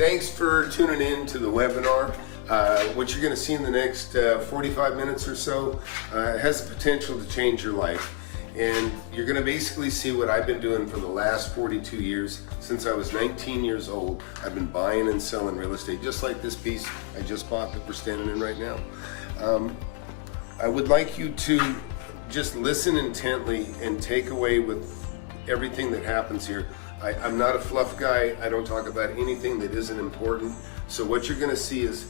Thanks for tuning in to the webinar. What you're going to see in the next 45 minutes or so has the potential to change your life. And you're going to basically see what I've been doing for the last 42 years. Since I was 19 years old, I've been buying and selling real estate, just like this piece I just bought that we're standing in right now. I would like you to just listen intently and take away with everything that happens here. I'm not a fluff guy. I don't talk about anything that isn't important. So what you're going to see is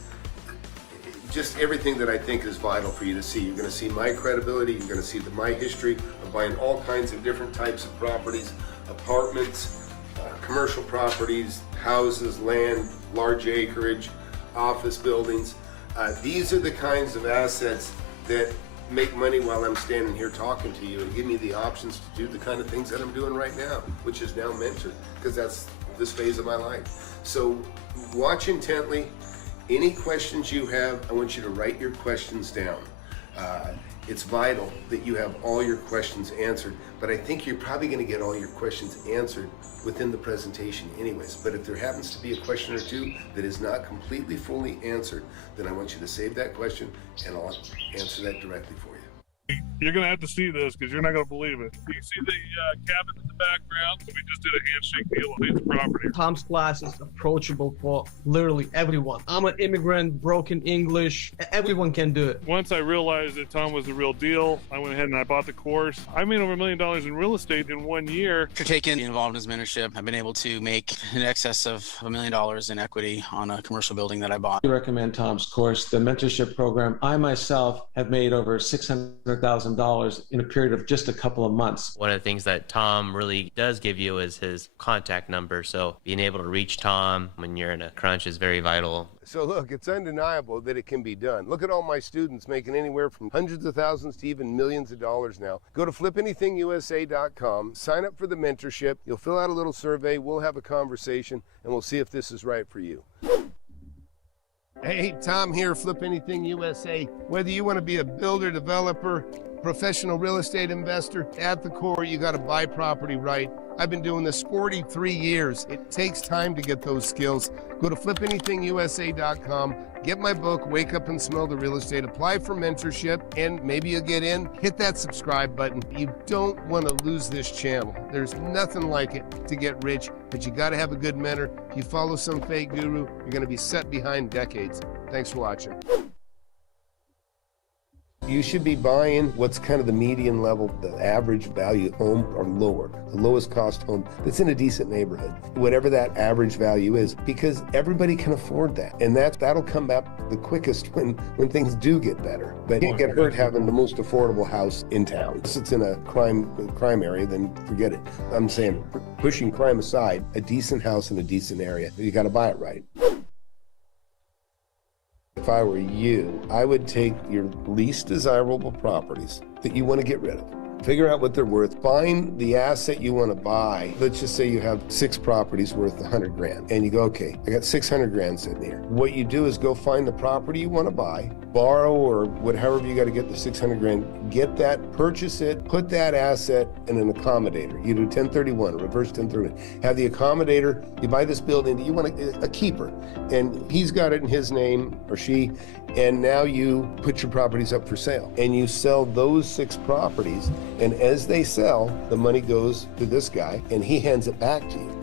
just everything that I think is vital for you to see. You're going to see my credibility. You're going to see my history of buying all kinds of different types of properties, apartments, commercial properties, houses, land, large acreage, office buildings. These are the kinds of assets that make money while I'm standing here talking to you and give me the options to do the kind of things that I'm doing right now, which is now mentored, because that's this phase of my life. So watch intently. Any questions you have, I want you to write your questions down. It's vital that you have all your questions answered, but I think you're probably going to get all your questions answered within the presentation anyways. But if there happens to be a question or two that is not completely fully answered, then I want you to save that question and I'll answer that directly for you. You're going to have to see this because you're not going to believe it. You can see the cabin in the background. So we just did a handshake deal on his property. Tom's class is approachable for literally everyone. I'm an immigrant, broken English. Everyone can do it. Once I realized that Tom was the real deal, I went ahead and I bought the course. I made over $1 million in real estate in 1 year. After taking involved in his mentorship, I've been able to make in excess of $1 million in equity on a commercial building that I bought. I recommend Tom's course, the mentorship program. I myself have made over $600,000 in a period of just a couple of months. One of the things that Tom really does give you is his contact number. So being able to reach Tom when you're in a crunch is very vital. So look, it's undeniable that it can be done. Look at all my students making anywhere from hundreds of thousands to even millions of dollars now. Go to flipanythingusa.com, sign up for the mentorship. You'll fill out a little survey. We'll have a conversation and we'll see if this is right for you. Hey, Tom here, Flip Anything USA. Whether you want to be a builder, developer, professional real estate investor, at the core, you got to buy property right. I've been doing this 43 years. It takes time to get those skills. Go to flipanythingusa.com, get my book, Wake Up and Smell the Real Estate, apply for mentorship, and maybe you'll get in. Hit that subscribe button. You don't want to lose this channel. There's nothing like it to get rich, but you got to have a good mentor. If you follow some fake guru, you're going to be set behind decades. Thanks for watching. You should be buying what's kind of the median level, the average value home or lower, the lowest cost home that's in a decent neighborhood, whatever that average value is, because everybody can afford that. And that'll come back the quickest when things do get better. But you get hurt having the most affordable house in town. If it's in a crime area, then forget it. I'm saying, pushing crime aside, a decent house in a decent area, you got to buy it right. If I were you, I would take your least desirable properties that you want to get rid of. Figure out what they're worth. Find the asset you want to buy. Let's just say you have 6 properties worth 100 grand. And you go, okay, I got 600 grand sitting here. What you do is go find the property you want to buy, borrow or whatever you got to get the 600 grand, get that, purchase it, put that asset in an accommodator. You do 1031, reverse 1031. Have the accommodator, you buy this building, you want a keeper. And he's got it in his name, or she, and now you put your properties up for sale. And you sell those 6 properties, and as they sell, the money goes to this guy, and he hands it back to you.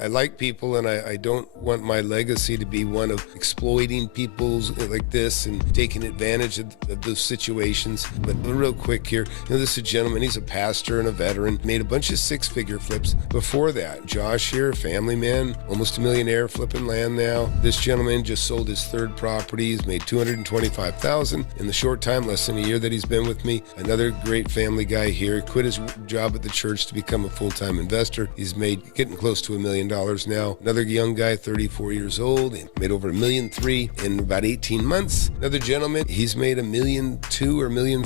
I like people, and I don't want my legacy to be one of exploiting people like this and taking advantage of those situations. But real quick here, this is a gentleman, he's a pastor and a veteran, made a bunch of 6-figure flips before that. Josh here, family man, almost a millionaire, flipping land now. This gentleman just sold his 3rd property. He's made $225,000 in the short time, less than a year that he's been with me. Another great family guy here, quit his job at the church to become a full-time investor. He's made getting close to $1 million now. Another young guy, 34 years old, and made over $1.3 million in about 18 months. Another gentleman, he's made $1.2 million or $1.4 million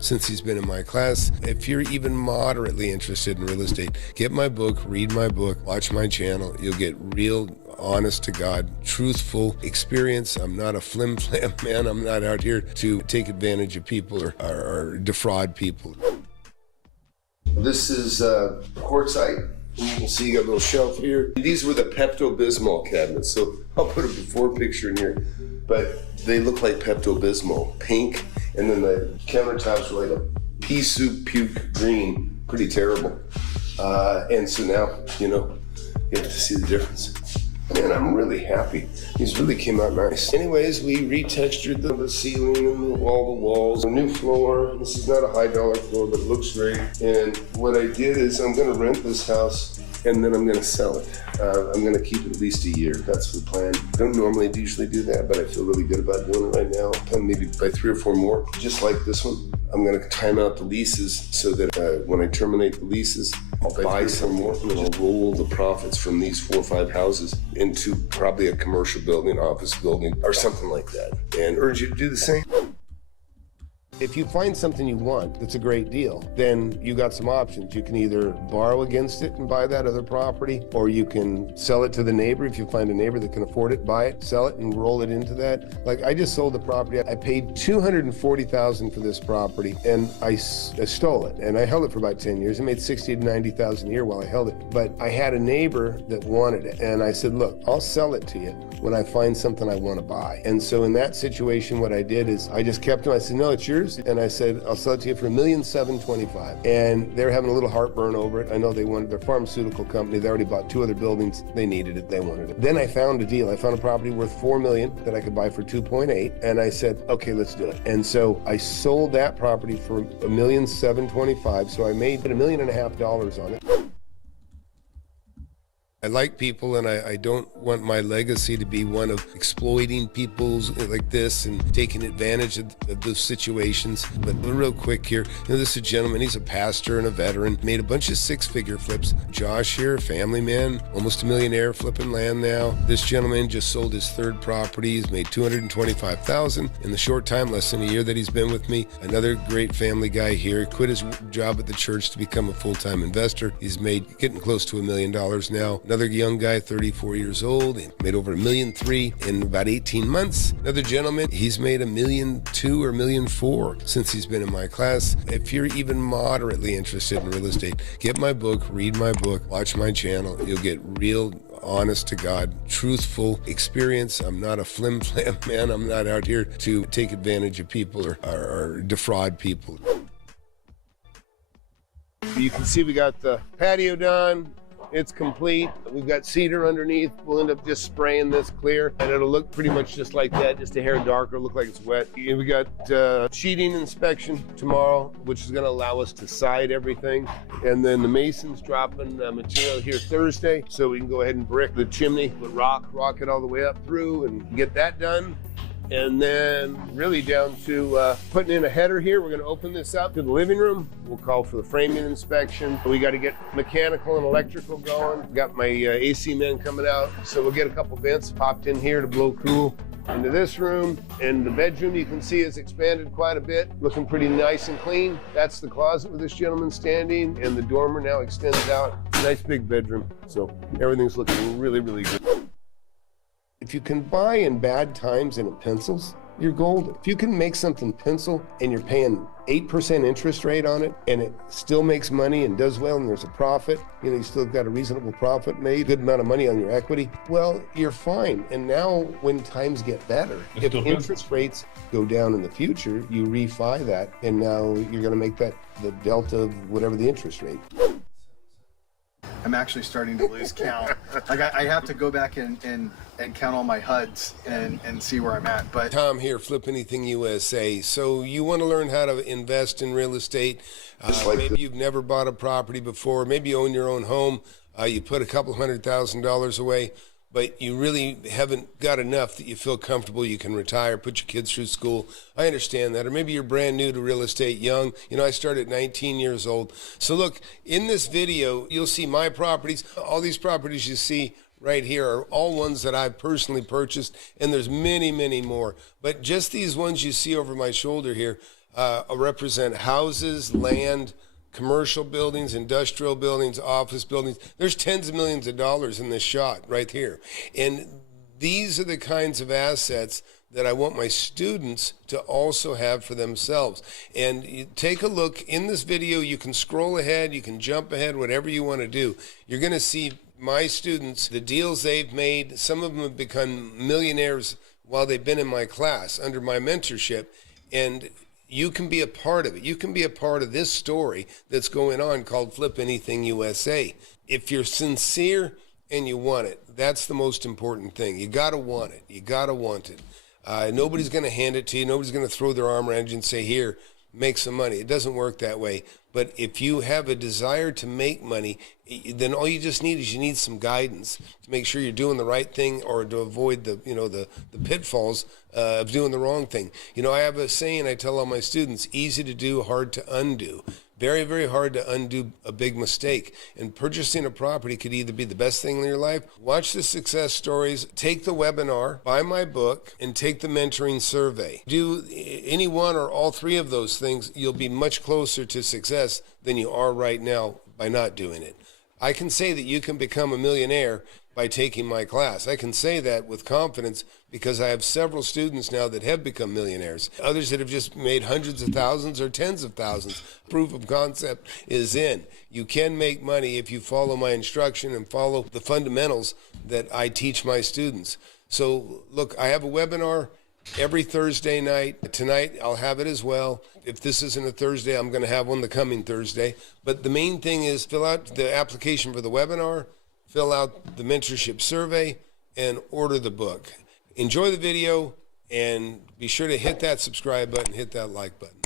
since he's been in my class. If you're even moderately interested in real estate, get my book, read my book, watch my channel. You'll get real, honest to God, truthful experience. I'm not a flim-flam man. I'm not out here to take advantage of people or defraud people. This is quartzite. And you can see you got a little shelf here. These were the Pepto-Bismol cabinets, so I'll put a before picture in here. But they look like Pepto-Bismol, pink, and then the countertops were like a pea soup puke green, pretty terrible. And so now, you have to see the difference. Man, I'm really happy. These really came out nice. Anyways, we retextured the ceiling and all the walls. A new floor. This is not a high dollar floor, but it looks great. And what I did is I'm gonna rent this house and then I'm gonna sell it. I'm gonna keep it at least a year. That's the plan. I don't normally usually do that, but I feel really good about doing it right now. Maybe by 3 or 4 more, just like this one. I'm gonna time out the leases so that when I terminate the leases, I'll buy some more and then I'll roll the profits from these 4 or 5 houses into probably a commercial building, office building, or something like that. And urge you to do the same. If you find something you want that's a great deal, then you got some options. You can either borrow against it and buy that other property, or you can sell it to the neighbor. If you find a neighbor that can afford it, buy it, sell it, and roll it into that. Like I just sold the property. I paid $240,000 for this property, and I stole it. And I held it for about 10 years. I made $60,000 to $90,000 a year while I held it. But I had a neighbor that wanted it, and I said, look, I'll sell it to you when I find something I want to buy. And so in that situation, what I did is I just kept them. I said, no, it's yours. And I said, I'll sell it to you for $1,725,000. And they're having a little heartburn over it. I know they wanted their pharmaceutical company. They already bought 2 other buildings. They needed it. They wanted it. Then I found a deal. I found a property worth $4 million that I could buy for 2.8. And I said, okay, let's do it. And so I sold that property for $1,725,000. So I made $1.5 million on it. I like people, and I don't want my legacy to be one of exploiting people like this and taking advantage of those situations. But real quick here, this is a gentleman, he's a pastor and a veteran, made a bunch of 6-figure flips. Josh here, family man, almost a millionaire, flipping land now. This gentleman just sold his 3rd property. He's made $225,000 in the short time, less than a year that he's been with me. Another great family guy here, quit his job at the church to become a full-time investor. He's made getting close to $1 million now. Another young guy, 34 years old, made over $1.3 million in about 18 months. Another gentleman, he's made $1.2 million or $1.4 million since he's been in my class. If you're even moderately interested in real estate, get my book, read my book, watch my channel. You'll get real, honest to God, truthful experience. I'm not a flim-flam man. I'm not out here to take advantage of people or defraud people. You can see we got the patio done. It's complete. We've got cedar underneath. We'll end up just spraying this clear, and it'll look pretty much just like that, just a hair darker, look like it's wet. And we got sheeting inspection tomorrow, which is gonna allow us to side everything. And then the mason's dropping material here Thursday, so we can go ahead and brick the chimney with rock it all the way up through and get that done. And then really down to putting in a header here. We're gonna open this up to the living room. We'll call for the framing inspection. We gotta get mechanical and electrical going. Got my AC men coming out. So we'll get a couple vents popped in here to blow cool into this room. And the bedroom, you can see, is expanded quite a bit, looking pretty nice and clean. That's the closet with this gentleman standing, and the dormer now extends out. Nice big bedroom. So everything's looking really, really good. If you can buy in bad times and it pencils, you're golden. If you can make something pencil and you're paying 8% interest rate on it and it still makes money and does well and there's a profit, you still got a reasonable profit made, good amount of money on your equity, well, you're fine. And now when times get better, if interest rates go down in the future, you refi that and now you're gonna make that the delta of whatever the interest rate. I'm actually starting to lose count. Like I have to go back and count all my HUDs and see where I'm at. But Tom here, Flip Anything USA. So you want to learn how to invest in real estate. Maybe you've never bought a property before. Maybe you own your own home. You put a couple $100,000 away, but you really haven't got enough that you feel comfortable you can retire, put your kids through school. I understand that. Or maybe you're brand new to real estate, young. I started at 19 years old. So look, in this video, you'll see my properties. All these properties you see right here are all ones that I've personally purchased, and there's many, many more. But just these ones you see over my shoulder here represent houses, land, commercial buildings, industrial buildings, office buildings. There's tens of millions of dollars in this shot right here. And These are the kinds of assets that I want my students to also have for themselves. And you take a look in this video. You can scroll ahead, you can jump ahead, whatever you want to do. You're going to see my students, the deals they've made. Some of them have become millionaires while they've been in my class under my mentorship. And you can be a part of it. You can be a part of this story that's going on called Flip Anything USA. If you're sincere and you want it, that's the most important thing. You got to want it. You got to want it. Nobody's going to hand it to you. Nobody's going to throw their arm around you and say, here, make some money. It doesn't work that way. But if you have a desire to make money, then all you just need is you need some guidance to make sure you're doing the right thing, or to avoid the pitfalls of doing the wrong thing. I have a saying I tell all my students: easy to do, hard to undo. Very, very hard to undo a big mistake. And purchasing a property could either be the best thing in your life. Watch the success stories, take the webinar, buy my book, and take the mentoring survey. Do any one or all three of those things, you'll be much closer to success than you are right now by not doing it. I can say that you can become a millionaire by taking my class. I can say that with confidence because I have several students now that have become millionaires. Others that have just made hundreds of thousands or tens of thousands. Proof of concept is in. You can make money if you follow my instruction and follow the fundamentals that I teach my students. So look, I have a webinar every Thursday night. Tonight I'll have it as well. If this isn't a Thursday, I'm going to have one the coming Thursday. But the main thing is fill out the application for the webinar, fill out the mentorship survey, and order the book. Enjoy the video, and be sure to hit that subscribe button, hit that like button.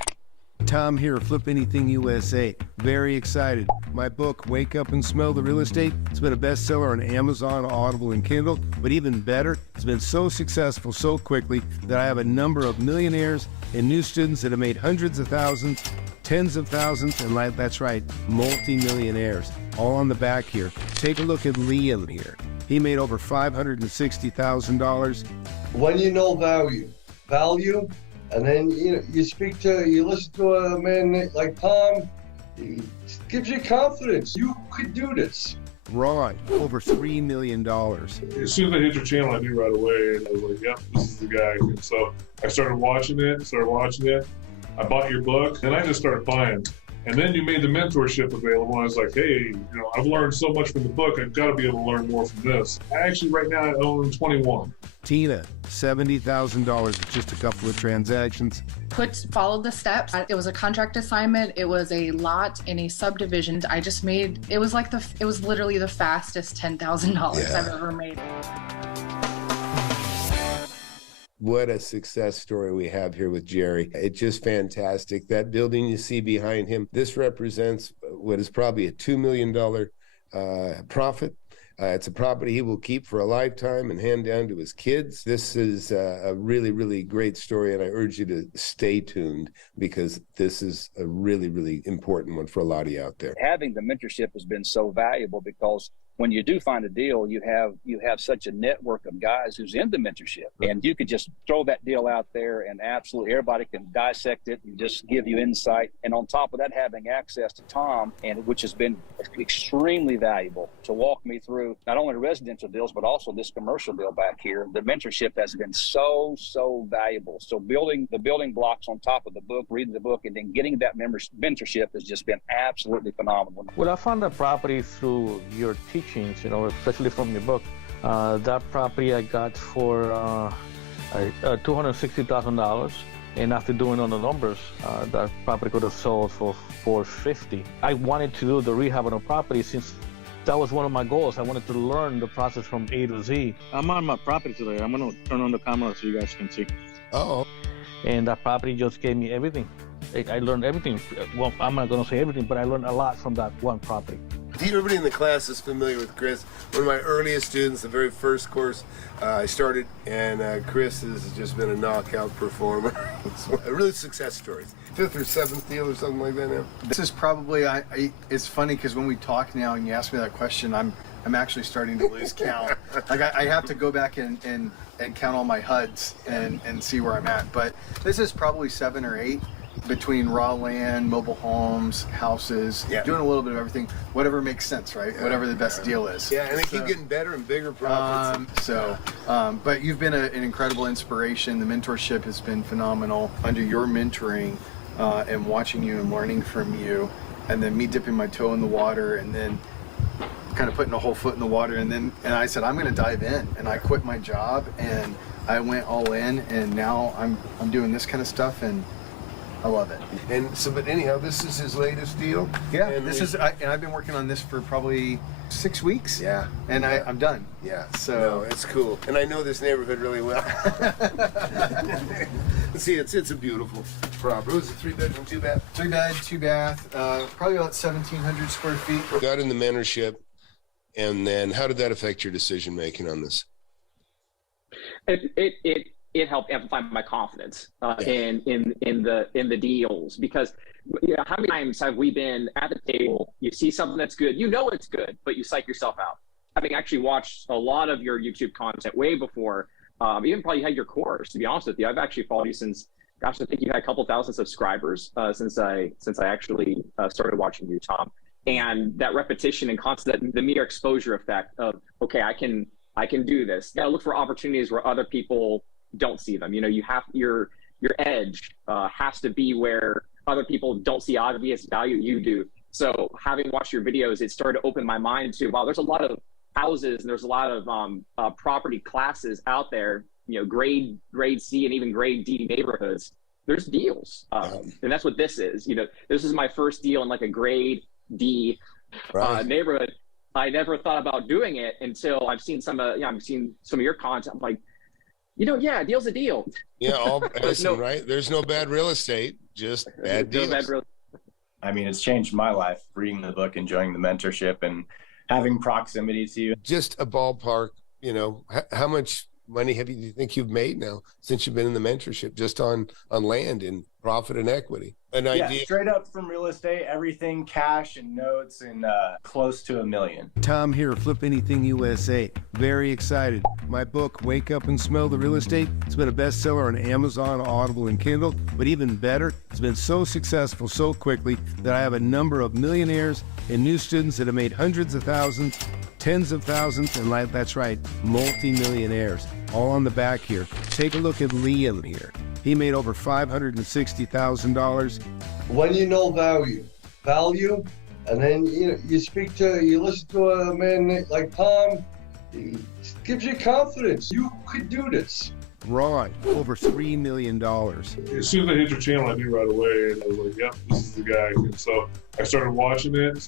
Tom here, Flip Anything USA. Very excited. My book, Wake Up and Smell the Real Estate, it's been a bestseller on Amazon, Audible, and Kindle. But even better, it's been so successful so quickly that I have a number of millionaires and new students that have made hundreds of thousands, tens of thousands, and that's right, multi-millionaires. All on the back here. Take a look at Liam here. He made over $560,000. When you know value, and then you listen to a man like Tom, he gives you confidence. You could do this. Ron, over $3 million. As soon as I hit your channel, I knew right away, and I was like, yep, this is the guy. And so I started watching it. I bought your book, and I just started buying. And then you made the mentorship available. I was like, hey, I've learned so much from the book. I've got to be able to learn more from this. Actually, right now, I own 21. Tina, $70,000 with just a couple of transactions. Followed the steps. It was a contract assignment. It was a lot in a subdivision. I just made, it was literally the fastest $10,000 I've ever made. What a success story we have here with Jerry. It's just fantastic. That building you see behind him, this represents what is probably a $2 million profit. It's a property he will keep for a lifetime and hand down to his kids. This is a really, really great story, and I urge you to stay tuned because this is a really, really important one for a lot of you out there. Having the mentorship has been so valuable because when you do find a deal, you have such a network of guys who's in the mentorship, and you could just throw that deal out there and absolutely everybody can dissect it and just give you insight. And on top of that, having access to Tom, and which has been extremely valuable to walk me through not only residential deals, but also this commercial deal back here. The mentorship has been so valuable. So building the building blocks on top of the book, reading the book, and then getting that mentorship has just been absolutely phenomenal. Well, I found that property through your teachings, especially from your book. That property I got for $260,000. And after doing all the numbers, that property could have sold for $450,000. I wanted to do the rehab on the property since that was one of my goals. I wanted to learn the process from A to Z. I'm on my property today. I'm going to turn on the camera so you guys can see. Uh-oh. And that property just gave me everything. I learned everything. Well, I'm not going to say everything, but I learned a lot from that one property. Everybody in the class is familiar with Chris. One of my earliest students, the very first course I started, and Chris has just been a knockout performer. Really success stories. 5th or 7th deal or something like that now? This is probably, it's funny because when we talk now and you ask me that question, I'm actually starting to lose count. Like I have to go back and count all my HUDs and see where I'm at. But this is probably 7 or 8. between raw land, mobile homes, houses, doing a little bit of everything, whatever makes sense, right? Whatever the best deal is. Yeah, and they keep getting better and bigger profits. But you've been an incredible inspiration. The mentorship has been phenomenal. Under your mentoring and watching you and learning from you, and then me dipping my toe in the water and then kind of putting a whole foot in the water, and I said, I'm going to dive in, and I quit my job and I went all in, and now I'm doing this kind of stuff, and I love it. And so, but anyhow, this is his latest deal. Yeah, and I've been working on this for probably 6 weeks. Yeah, and I'm done. Yeah, so no, it's cool, and I know this neighborhood really well. See, it's a beautiful property. It was a 3-bedroom, 2-bath. 3-bed, 2-bath, probably about 1,700 square feet. Got in the mentorship, and then how did that affect your decision making on this? It helped amplify my confidence in the deals, because how many times have we been at the table, you see something that's good, you know it's good, but you psych yourself out. Having actually watched a lot of your YouTube content way before, even probably had your course, to be honest with you. I've actually followed you since, gosh, I think you had a couple thousand subscribers since I actually started watching you, Tom. And that repetition and constant, the meter exposure effect of, okay, I can do this. You gotta look for opportunities where other people don't see them. You know, you have your edge has to be where other people don't see obvious value, you do. So having watched your videos, it started to open my mind to, wow, there's a lot of houses and there's a lot of property classes out there, you know, grade C and even grade D neighborhoods. There's deals. And that's what this is. You know, this is my first deal in like a grade D neighborhood. I never thought about doing it until I've seen some of your content. I'm like, you know, yeah, deal's a deal. Yeah, right? There's no bad real estate, just bad deals. I mean, it's changed my life, reading the book, enjoying the mentorship, and having proximity to you. Just a ballpark, you know, how much money do you think you've made now since you've been in the mentorship, just on land and profit and equity? An idea? Straight up from real estate, everything cash and notes, and close to $1 million. Tom here, Flip Anything USA. Very excited. My book, Wake Up and Smell the Real Estate, it's been a bestseller on Amazon, Audible, and Kindle. But even better, it's been so successful so quickly that I have a number of millionaires and new students that have made hundreds of thousands, tens of thousands, and that's right, multi-millionaires. All on the back here. Take a look at Liam here. He made over $560,000. When you know value, and then you listen to a man like Tom, he gives you confidence. You could do this. Ron, over $3 million. As soon as I hit your channel, I knew right away, and I was like, yep, this is the guy. And so I started watching it.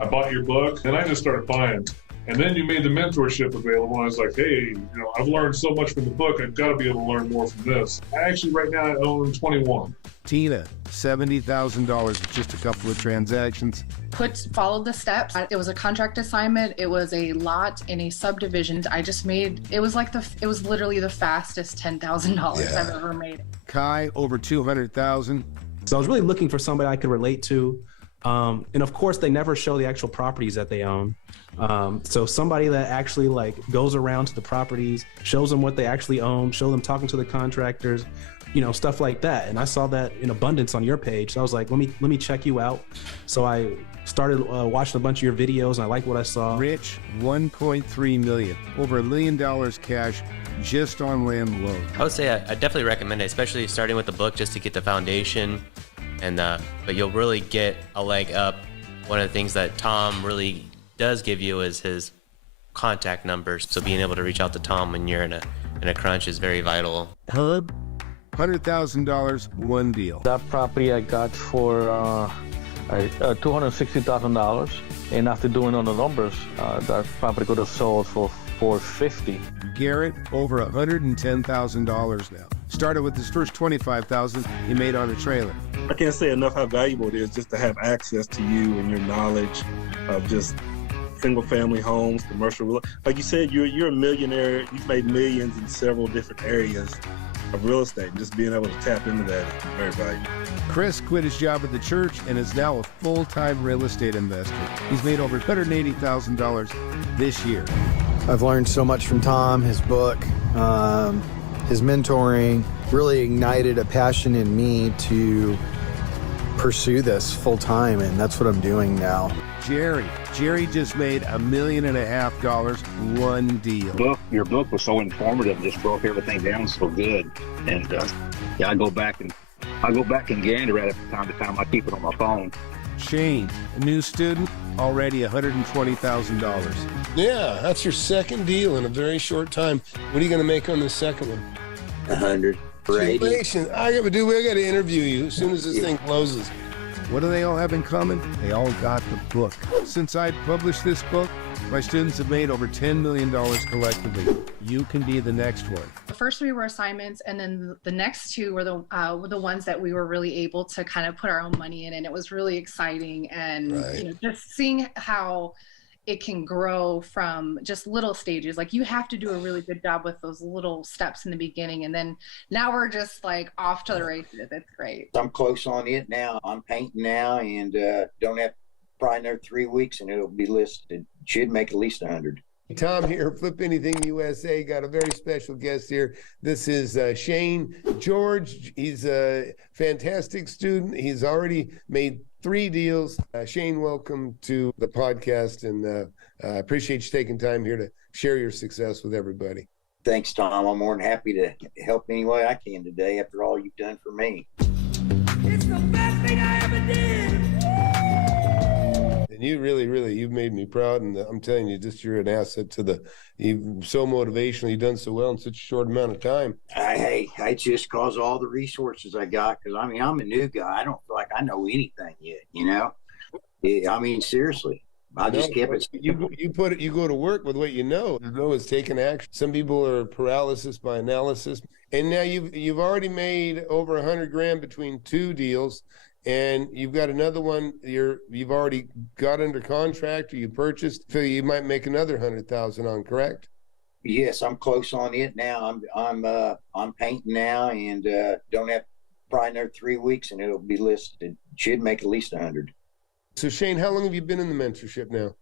I bought your book, and I just started buying. And then you made the mentorship available. I was like, hey, you know, I've learned so much from the book. I've got to be able to learn more from this. I actually, right now, I own 21. Tina, $70,000 with just a couple of transactions. Followed the steps. It was a contract assignment. It was a lot in a subdivision. I just made, it was literally the fastest $10,000 I've ever made. Kai, over $200,000. So I was really looking for somebody I could relate to. And of course, they never show the actual properties that they own. So somebody that actually goes around to the properties, shows them what they actually own, show them talking to the contractors, you know, stuff like that. And I saw that in abundance on your page. So I was like, let me check you out. So I started watching a bunch of your videos, and I liked what I saw. Rich, $1.3 million, over $1 million cash just on land alone. I would say I definitely recommend it, especially starting with the book, just to get the foundation. And but you'll really get a leg up. One of the things that Tom really does give you is his contact numbers. So being able to reach out to Tom when you're in a crunch is very vital. Hub, $100,000, one deal. That property I got for $260,000, and after doing all the numbers, that property could have sold for $450,000. Garrett, over $110,000 now. Started with his first $25,000 he made on a trailer. I can't say enough how valuable it is just to have access to you and your knowledge of just single-family homes, commercial real. Like you said, you're a millionaire. You've made millions in several different areas of real estate. And just being able to tap into that is very valuable. Chris quit his job at the church and is now a full-time real estate investor. He's made over $180,000 this year. I've learned so much from Tom, his book. his mentoring really ignited a passion in me to pursue this full time, and that's what I'm doing now. Jerry just made $1.5 million one deal. Your book was so informative, just broke everything down so good. And yeah, I go back and gander at it from time to time. I keep it on my phone. Shane, a new student, already $120,000. Yeah, that's your second deal in a very short time. What are you going to make on the second one? 100 for 80. Congratulations. I got to interview you as soon as this thing closes. What do they all have in common? They all got the book. Since I published this book, my students have made over $10 million collectively. You can be the next one. The first 3 were assignments, and then the next 2 were the ones that we were really able to kind of put our own money in, and it was really exciting. And you know, just seeing how it can grow from just little stages. Like, you have to do a really good job with those little steps in the beginning, and then now we're just like off to the races. It's great. I'm close on it now. I'm painting now, and don't have probably another 3 weeks, and it'll be listed. Should make at least 100. Tom here, Flip Anything USA. Got a very special guest here. This is Shane George. He's a fantastic student. He's already made 3 deals. Shane, welcome to the podcast, and I appreciate you taking time here to share your success with everybody. Thanks, Tom. I'm more than happy to help any way I can today after all you've done for me. It's the best thing I ever did. And you really, you've made me proud. And I'm telling you, just you're an asset to you're so motivational. You've done so well in such a short amount of time. Hey, it's just because of all the resources I got. Because, I mean, I'm a new guy. I don't feel like I know anything yet, you know? I mean, seriously. I just kept it. You go to work with what you know. You know is taking action. Some people are paralysis by analysis. And now you've already made over $100,000 between 2 deals. And you've got another one you've already got under contract, or you purchased, so you might make another $100,000 on, correct? Yes, I'm close on it now. I'm painting now, and don't have probably another 3 weeks, and it'll be listed. Should make at least 100. So Shane, how long have you been in the mentorship now?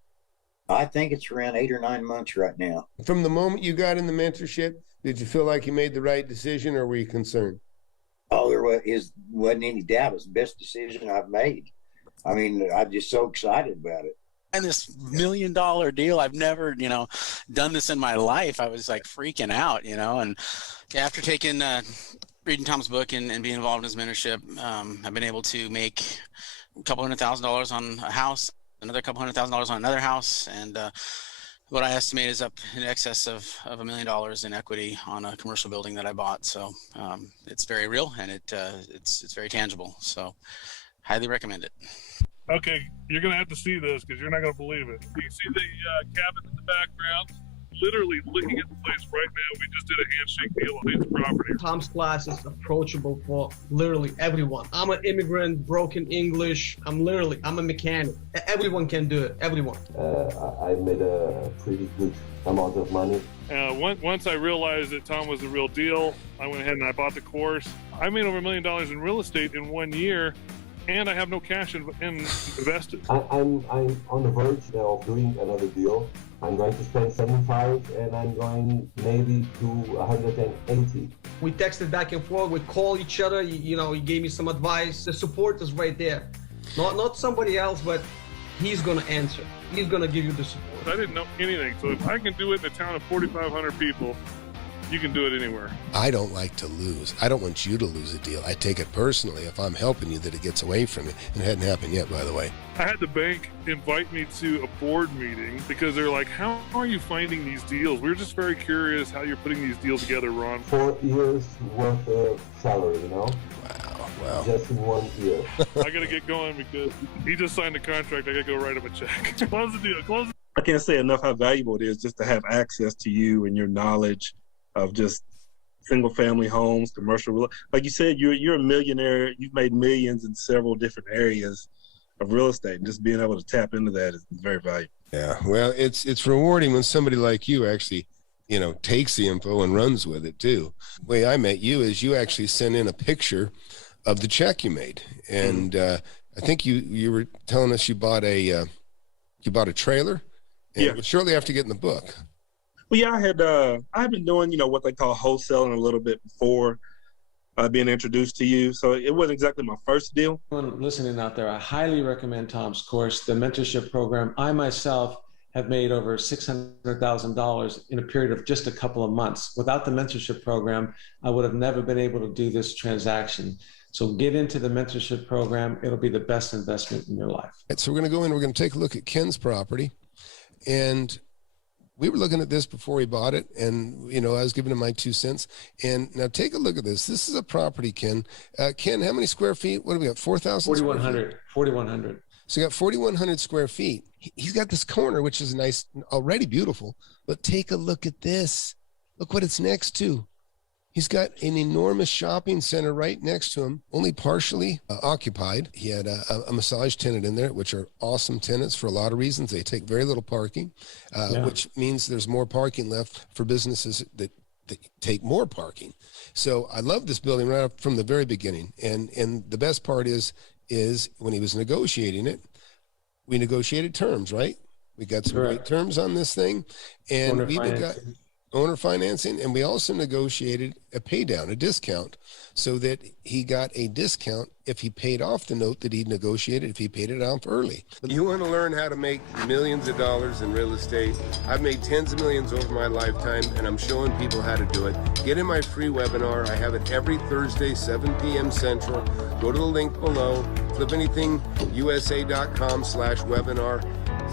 I think it's around 8 or 9 months right now. From the moment you got in the mentorship, did you feel like you made the right decision, or were you concerned? Oh, there wasn't any doubt. It was the best decision I've made. I mean, I'm just so excited about it. And this $1 million deal, I've never, done this in my life. I was like freaking out, and after reading Tom's book and being involved in his mentorship, I've been able to make a couple $100,000 on a house, another couple $100,000 on another house, and what I estimate is up in excess of $1 million in equity on a commercial building that I bought. So it's very real, and it's very tangible. So highly recommend it. Okay, you're going to have to see this because you're not going to believe it. You see the cabin in the background? Literally looking at the place right now. We just did a handshake deal on these properties. Tom's class is approachable for literally everyone. I'm an immigrant, broken English. I'm a mechanic. Everyone can do it. Everyone. I made a pretty good amount of money. Once I realized that Tom was the real deal, I went ahead and I bought the course. I made over $1 million in real estate in 1 year, and I have no cash invested. I'm on the verge of doing another deal. I'm going to spend 75, and I'm going maybe to 180. We texted back and forth. We call each other. He gave me some advice. The support is right there. Not somebody else, but he's going to answer. He's going to give you the support. I didn't know anything, so if I can do it in a town of 4,500 people, you can do it anywhere. I don't like to lose. I don't want you to lose a deal. I take it personally if I'm helping you that it gets away from you. And it hadn't happened yet, by the way. I had the bank invite me to a board meeting because they're like, how are you finding these deals? We're just very curious how you're putting these deals together, Ron. 4 years worth of salary, Wow. Just in 1 year. I got to get going because he just signed a contract. I got to go write him a check. Close the deal. Close it. I can't say enough how valuable it is just to have access to you and your knowledge of just single family homes, commercial, like you said, you're a millionaire. You've made millions in several different areas of real estate, and just being able to tap into that is very valuable. Yeah, well, it's rewarding when somebody like you actually, takes the info and runs with it too. The way I met you is you actually sent in a picture of the check you made, and I think you were telling us you bought a trailer, and it was shortly after getting the book. Well, yeah, I've been doing, what they call wholesaling a little bit before being introduced to you. So it wasn't exactly my first deal. Anyone listening out there, I highly recommend Tom's course, the mentorship program. I myself have made over $600,000 in a period of just a couple of months. Without the mentorship program, I would have never been able to do this transaction. So get into the mentorship program. It'll be the best investment in your life. So we're going to go in, we're going to take a look at Ken's property. And we were looking at this before we bought it. And, I was giving him my 2 cents. And now take a look at this. This is a property, Ken. Ken, how many square feet? What do we got? 4,000? 4,100. 4,100. So you got 4,100 square feet. He's got this corner, which is nice, already beautiful. But take a look at this. Look what it's next to. He's got an enormous shopping center right next to him, only partially occupied. He had a massage tenant in there, which are awesome tenants for a lot of reasons. They take very little parking, which means there's more parking left for businesses that take more parking. So I love this building right up from the very beginning. And the best part is when he was negotiating it, we negotiated terms, right? We got some great terms on this thing. And we even got owner financing, and we also negotiated a pay down, a discount, so that he got a discount if he paid off the note that he negotiated, if he paid it off early. You want to learn how to make millions of dollars in real estate? I've made tens of millions over my lifetime, and I'm showing people how to do it. Get in my free webinar. I have it every Thursday, 7 p.m. Central. Go to the link below, flipanythingusa.com/webinar.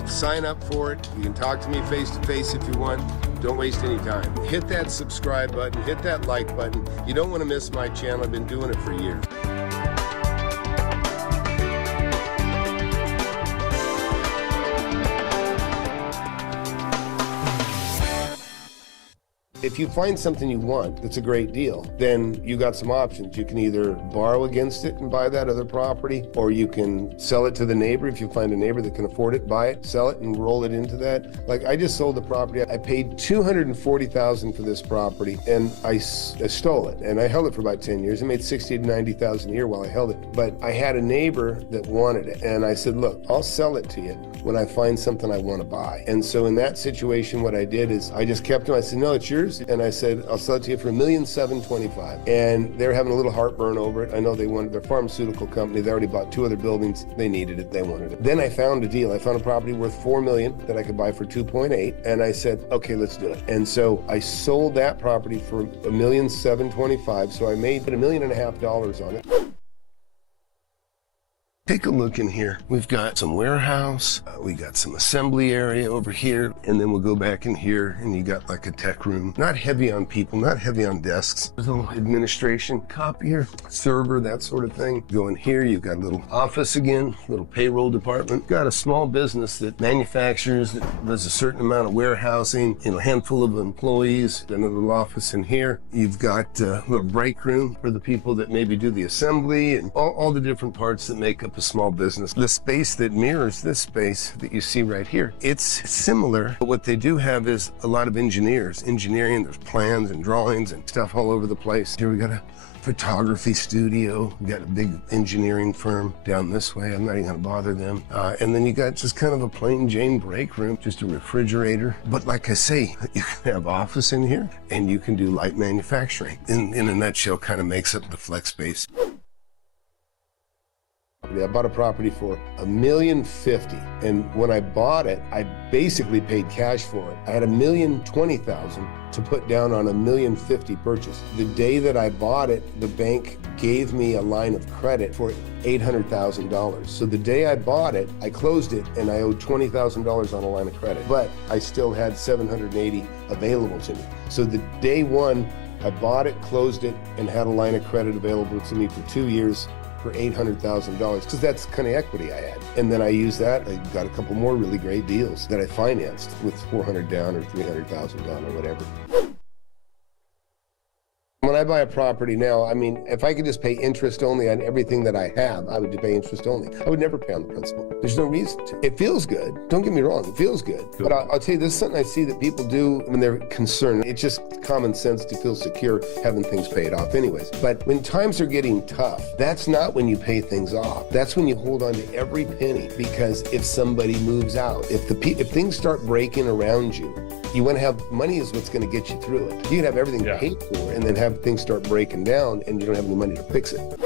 Sign up for it. You can talk to me face to face if you want. Don't waste any time. Hit that subscribe button, hit that like button. You don't want to miss my channel. I've been doing it for years. If you find something you want that's a great deal, then you got some options. You can either borrow against it and buy that other property, or you can sell it to the neighbor. If you find a neighbor that can afford it, buy it, sell it, and roll it into that. Like, I just sold the property. I paid $240,000 for this property, and I stole it. And I held it for about 10 years. I made $60,000 to $90,000 a year while I held it. But I had a neighbor that wanted it, and I said, look, I'll sell it to you when I find something I want to buy. And so in that situation, what I did is I just kept him. I said, no, it's yours. And I said, I'll sell it to you for $1,725,000. And they're having a little heartburn over it. I know they wanted their pharmaceutical company. They already bought 2 other buildings. They needed it. They wanted it. Then I found a deal. I found a property worth $4 million that I could buy for 2.8. And I said, okay, let's do it. And so I sold that property for $1,725,000. So I made $1.5 million on it. Take a look in here. We've got some warehouse, we got some assembly area over here, and then we'll go back in here and you got like a tech room. Not heavy on people, not heavy on desks. There's a little administration, copier, server, that sort of thing. Go in here, you've got a little office again, little payroll department. Got a small business that manufactures, that does a certain amount of warehousing, a handful of employees, another little office in here. You've got a little break room for the people that maybe do the assembly and all the different parts that make up a small business. The space that mirrors this space that you see right here, it's similar, but what they do have is a lot of engineering. There's plans and drawings and stuff all over the place. Here we got a photography studio. We got a big engineering firm down this way. I'm not even gonna bother them. And then you got just kind of a plain Jane break room, just a refrigerator. But like I say, you can have office in here and you can do light manufacturing. In a nutshell, kind of makes up the flex space. I bought a property for $1,050,000, and when I bought it, I basically paid cash for it. I had $1,020,000 to put down on $1,050,000 purchase. The day that I bought it, the bank gave me a line of credit for $800,000. So the day I bought it, I closed it, and I owed $20,000 on a line of credit, but I still had $780,000 available to me. So the day one, I bought it, closed it, and had a line of credit available to me for 2 years. For $800,000, because that's the kind of equity I had. And then I used that. I got a couple more really great deals that I financed with $400,000 down or $300,000 down or whatever. When I buy a property now, I mean, if I could just pay interest only on everything that I have, I would pay interest only. I would never pay on the principal. There's no reason to. It feels good. Don't get me wrong, it feels good. But I'll tell you, this is something I see that people do when they're concerned. It's just common sense to feel secure having things paid off anyways. But when times are getting tough, that's not when you pay things off. That's when you hold on to every penny, because if somebody moves out, if things start breaking around you, You want to have money is what's going to get you through it. You can have everything paid for and then have things start breaking down and you don't have any money to fix it.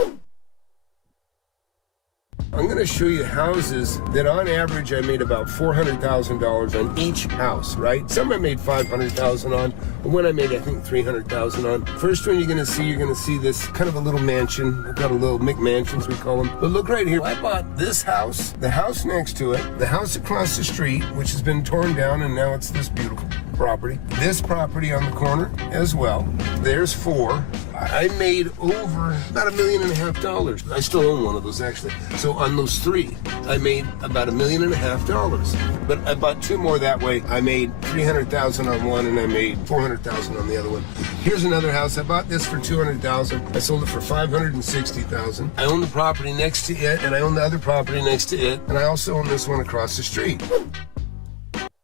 I'm going to show you houses that on average I made about $400,000 on each house, right? Some I made $500,000 on, and one I made I think $300,000 on. First one you're going to see this kind of a little mansion. I've got a little McMansions we call them. But look right here. I bought this house, the house next to it, the house across the street, which has been torn down and now it's this beautiful property. This property on the corner as well. There's 4. I made over about $1.5 million. I still own one of those actually. So on those 3, I made about $1.5 million. But I bought 2 more that way. I made $300,000 on one and I made $400,000 on the other one. Here's another house. I bought this for $200,000. I sold it for $560,000. I own the property next to it and I own the other property next to it. And I also own this one across the street.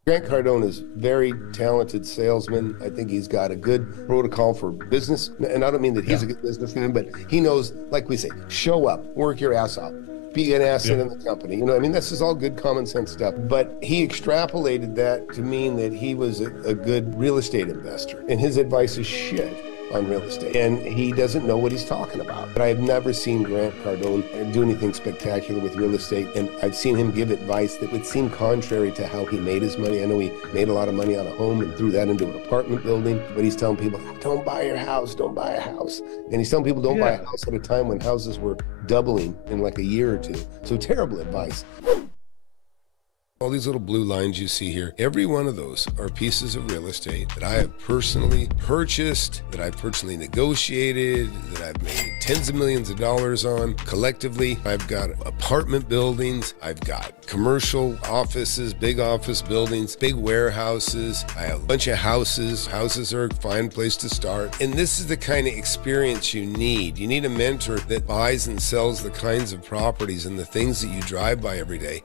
Grant Cardone is a very talented salesman. I think he's got a good protocol for business. And I don't mean that he's a good businessman, but he knows, like we say, show up, work your ass off, be an asset in the company. You know, I mean, this is all good common sense stuff. But he extrapolated that to mean that he was a good real estate investor. And his advice is shit on real estate. And he doesn't know what he's talking about. But I've never seen Grant Cardone do anything spectacular with real estate. And I've seen him give advice that would seem contrary to how he made his money. I know he made a lot of money on a home and threw that into an apartment building. But he's telling people, don't buy your house, don't buy a house. And he's telling people don't buy a house at a time when houses were doubling in like a year or 2. So terrible advice. All these little blue lines you see here, every one of those are pieces of real estate that I have personally purchased, that I've personally negotiated, that I've made tens of millions of dollars on. Collectively, I've got apartment buildings, I've got commercial offices, big office buildings, big warehouses. I have a bunch of houses. Houses are a fine place to start. And this is the kind of experience you need. You need a mentor that buys and sells the kinds of properties and the things that you drive by every day.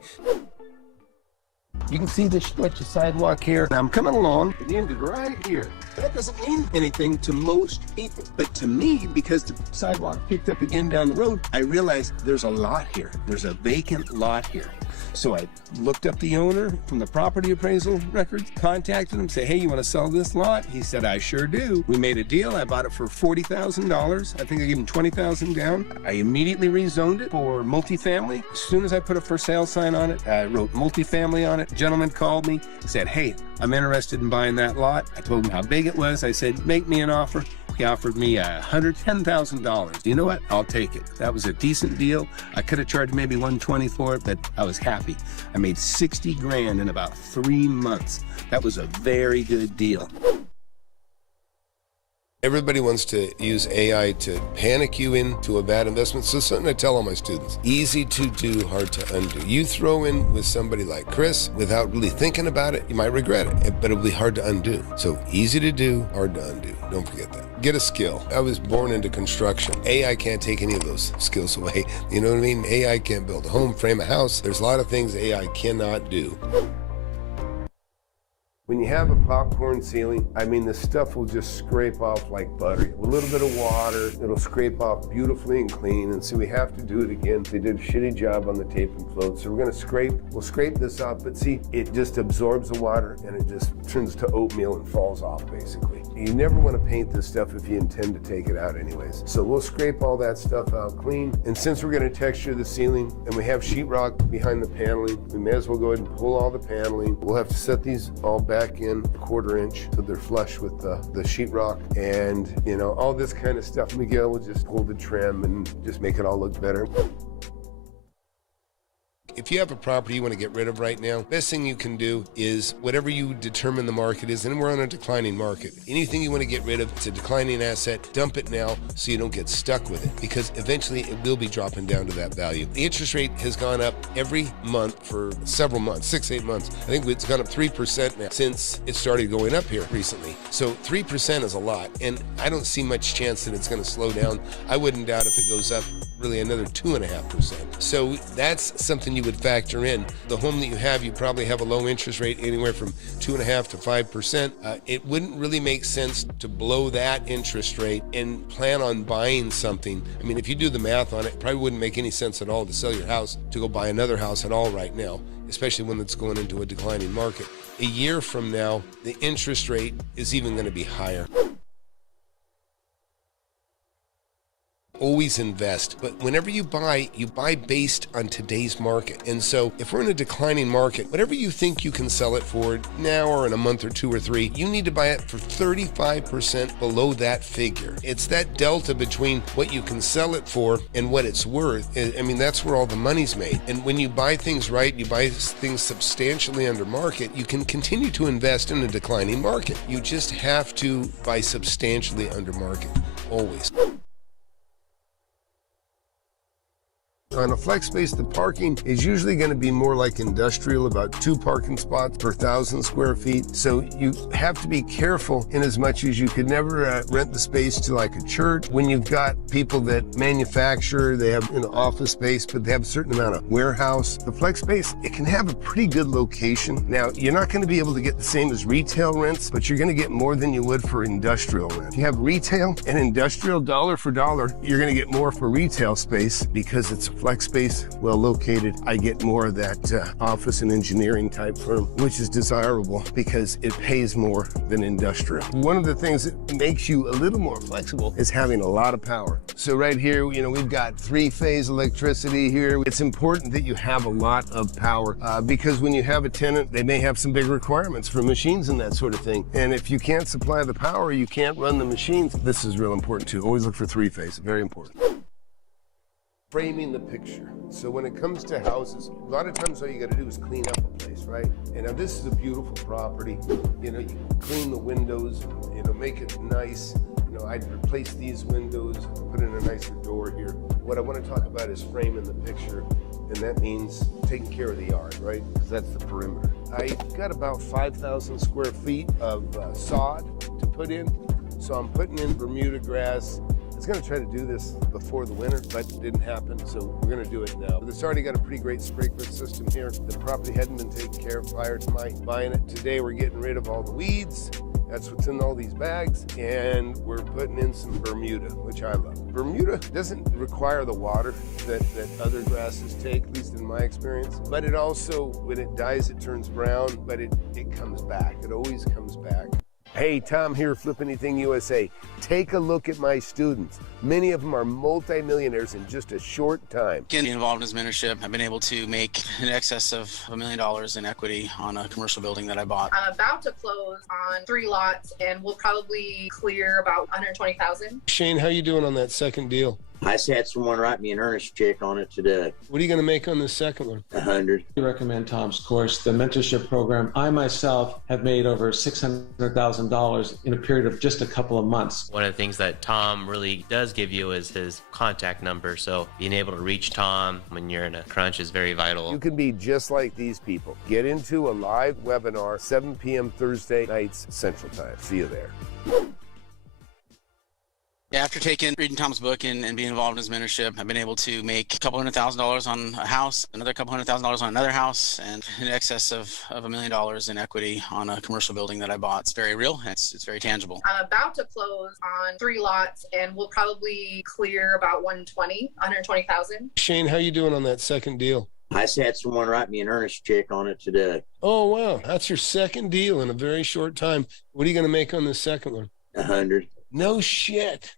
You can see this stretch of sidewalk here. I'm coming along. It ended right here. That doesn't mean anything to most people. But to me, because the sidewalk picked up again down the road, I realized there's a lot here. There's a vacant lot here. So I looked up the owner from the property appraisal records, contacted him, said, hey, you want to sell this lot? He said, I sure do. We made a deal. I bought it for $40,000. I think I gave him $20,000 down. I immediately rezoned it for multifamily. As soon as I put a for sale sign on it, I wrote multifamily on it. A gentleman called me, said, hey, I'm interested in buying that lot. I told him how big it was. I said, make me an offer. He offered me $110,000. You know what? I'll take it. That was a decent deal. I could have charged maybe $120 for it, but I was happy. I made $60,000 in about 3 months. That was a very good deal. Everybody wants to use AI to panic you into a bad investment. So something I tell all my students, easy to do, hard to undo. You throw in with somebody like Chris without really thinking about it, you might regret it, but it'll be hard to undo. So easy to do, hard to undo. Don't forget that. Get a skill. I was born into construction. AI can't take any of those skills away. You know what I mean? AI can't build a home, frame a house. There's a lot of things AI cannot do. When you have a popcorn ceiling, I mean, the stuff will just scrape off like butter. A little bit of water, it'll scrape off beautifully and clean. And so we have to do it again. They did a shitty job on the tape and float. So we'll scrape this off, but see, it just absorbs the water and it just turns to oatmeal and falls off basically. You never want to paint this stuff if you intend to take it out anyways. So we'll scrape all that stuff out clean. And since we're going to texture the ceiling and we have sheetrock behind the paneling, we may as well go ahead and pull all the paneling. We'll have to set these all back in a 1/4 inch so they're flush with the sheetrock and, you know, all this kind of stuff. Miguel will just pull the trim and just make it all look better. If you have a property you want to get rid of right now, best thing you can do is whatever you determine the market is, and we're on a declining market. Anything you want to get rid of, it's a declining asset, dump it now so you don't get stuck with it, because eventually it will be dropping down to that value. The interest rate has gone up every month for several months, 6-8 months. I think it's gone up 3% now since it started going up here recently. So 3% is a lot, and I don't see much chance that it's going to slow down. I wouldn't doubt if it goes up really another 2.5%. So that's something you would factor in. The home that you probably have a low interest rate anywhere from 2.5% to 5%. It wouldn't really make sense to blow that interest rate and plan on buying something. I mean, if you do the math on it, it probably wouldn't make any sense at all to sell your house to go buy another house at all right now. especially when it's going into a declining market. A year from now, the interest rate is even going to be higher. Always invest, but whenever you buy based on today's market. And so if we're in a declining market, whatever you think you can sell it for now or in a month or 2 or 3, you need to buy it for 35% below that figure. It's that delta between what you can sell it for and what it's worth. I mean, that's where all the money's made. And when you buy things right, you buy things substantially under market, you can continue to invest in a declining market. You just have to buy substantially under market, always. On a flex space, the parking is usually going to be more like industrial, about 2 parking spots per 1,000 square feet. So you have to be careful in as much as you could never rent the space to like a church. When you've got people that manufacture, they have an office space, but they have a certain amount of warehouse. The flex space, it can have a pretty good location. Now, you're not going to be able to get the same as retail rents, but you're going to get more than you would for industrial rent. If you have retail and industrial dollar for dollar, you're going to get more for retail space because it's a flex space, well located. I get more of that office and engineering type firm, which is desirable because it pays more than industrial. One of the things that makes you a little more flexible is having a lot of power. So right here, you know, we've got 3-phase electricity here. It's important that you have a lot of power because when you have a tenant, they may have some big requirements for machines and that sort of thing. And if you can't supply the power, you can't run the machines. This is real important too. Always look for 3-phase, very important. Framing the picture. So when it comes to houses, a lot of times all you got to do is clean up a place, right? And now this is a beautiful property. You know, you clean the windows, you know, make it nice. You know, I'd replace these windows, put in a nicer door here. What I want to talk about is framing the picture, and that means taking care of the yard, right? Because that's the perimeter. I got about 5,000 square feet of sod to put in. So I'm putting in Bermuda grass. I was going to try to do this before the winter, but it didn't happen, so we're going to do it now. It's already got a pretty great sprinkler system here. The property hadn't been taken care of prior to my buying it. Today we're getting rid of all the weeds. That's what's in all these bags, and we're putting in some Bermuda, which I love. Bermuda doesn't require the water that other grasses take, at least in my experience, but it also, when it dies, it turns brown, but it comes back. It always comes back. Hey, Tom here, Flip Anything USA. Take a look at my students. Many of them are multimillionaires in just a short time. Getting involved in his mentorship, I've been able to make in excess of $1 million in equity on a commercial building that I bought. I'm about to close on 3 lots, and we'll probably clear about $120,000. Shane, how you doing on that second deal? I just had someone write me an earnest check on it today. What are you going to make on the second one? 100. I recommend Tom's course, the mentorship program. I myself have made over $600,000 in a period of just a couple of months. One of the things that Tom really does give you is his contact number. So being able to reach Tom when you're in a crunch is very vital. You can be just like these people. Get into a live webinar, 7 p.m. Thursday nights Central Time. See you there. Yeah, after reading Tom's book and being involved in his mentorship, I've been able to make a couple $100,000 on a house, another couple $100,000 on another house, and in excess of $1 million in equity on a commercial building that I bought. It's very real. It's very tangible. I'm about to close on 3 lots, and we'll probably clear about $120,000. Shane, how you doing on that second deal? I just had someone write me an earnest check on it today. Oh, wow. That's your second deal in a very short time. What are you going to make on the second one? 100. No shit.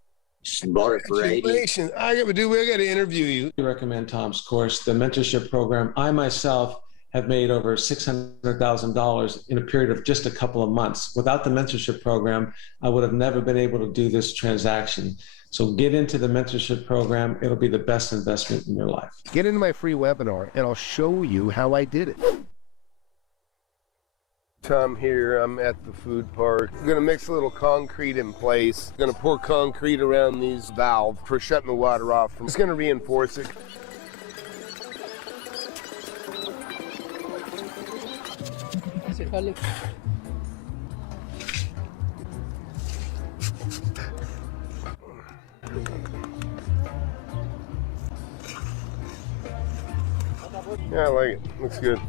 Bought it for 80. I got to interview you. I recommend Tom's course, the mentorship program. I myself have made over $600,000 in a period of just a couple of months. Without the mentorship program, I would have never been able to do this transaction. So get into the mentorship program. It'll be the best investment in your life. Get into my free webinar, and I'll show you how I did it. Tom here, I'm at the food park. I'm gonna mix a little concrete in place. I'm gonna pour concrete around these valves for shutting the water off. I'm just gonna reinforce it. Yeah, I like it. Looks good.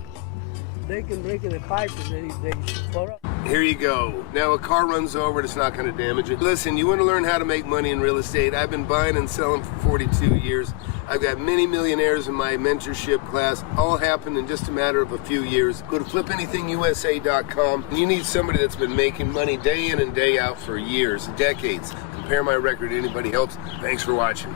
They can break the pipe and then they can pour up. Here you go. Now a car runs over and it's not going to damage it. Listen, you want to learn how to make money in real estate? I've been buying and selling for 42 years. I've got many millionaires in my mentorship class. All happened in just a matter of a few years. Go to flipanythingusa.com. You need somebody that's been making money day in and day out for years, decades. Compare my record to anybody else. Thanks for watching.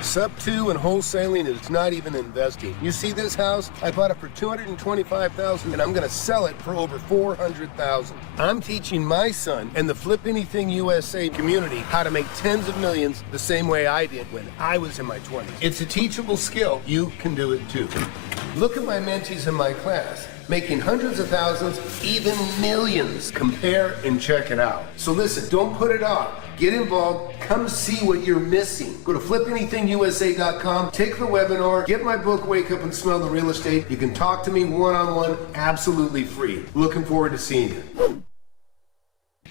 Sub 2 and wholesaling is not even investing. You see this house? I bought it for $225,000 and I'm going to sell it for over $400,000. I'm teaching my son and the Flip Anything USA community how to make tens of millions the same way I did when I was in my 20s. It's a teachable skill. You can do it too. Look at my mentees in my class, making hundreds of thousands, even millions. Compare and check it out. So listen, don't put it off. Get involved, come see what you're missing. Go to flipanythingusa.com, take the webinar, get my book, Wake Up and Smell the Real Estate. You can talk to me one-on-one, absolutely free. Looking forward to seeing you.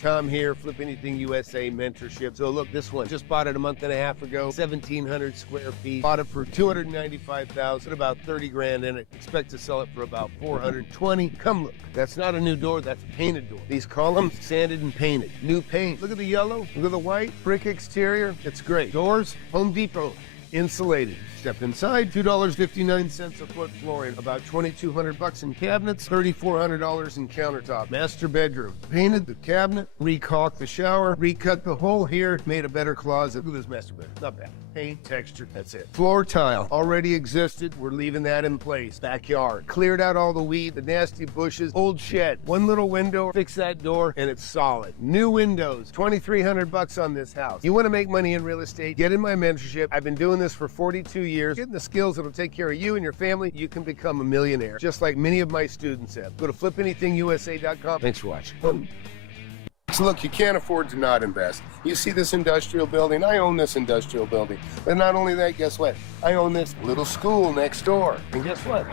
Tom here, Flip Anything USA Mentorship. So look, this one, just bought it a month and a half ago, 1,700 square feet. Bought it for $295,000, about 30 grand in it. Expect to sell it for about 420. Come look, that's not a new door, that's a painted door. These columns, sanded and painted. New paint. Look at the yellow, look at the white, brick exterior. It's great. Doors, Home Depot, insulated. Step inside, $2.59 a foot flooring, about $2,200 in cabinets, $3,400 in countertop. Master bedroom, painted the cabinet, recaulked the shower, recut the hole here, made a better closet. Look at this master bedroom, not bad. Paint, texture, that's it. Floor tile, already existed, we're leaving that in place. Backyard, cleared out all the weed, the nasty bushes, old shed, one little window, fix that door, and it's solid. New windows, $2,300 on this house. You want to make money in real estate? Get in my mentorship. I've been doing this for 42 years. Getting the skills that'll take care of you and your family, you can become a millionaire, just like many of my students have. Go to flipanythingusa.com. Thanks for watching. So look, you can't afford to not invest. You see this industrial building? I own this industrial building. But not only that, guess what? I own this little school next door. And guess what?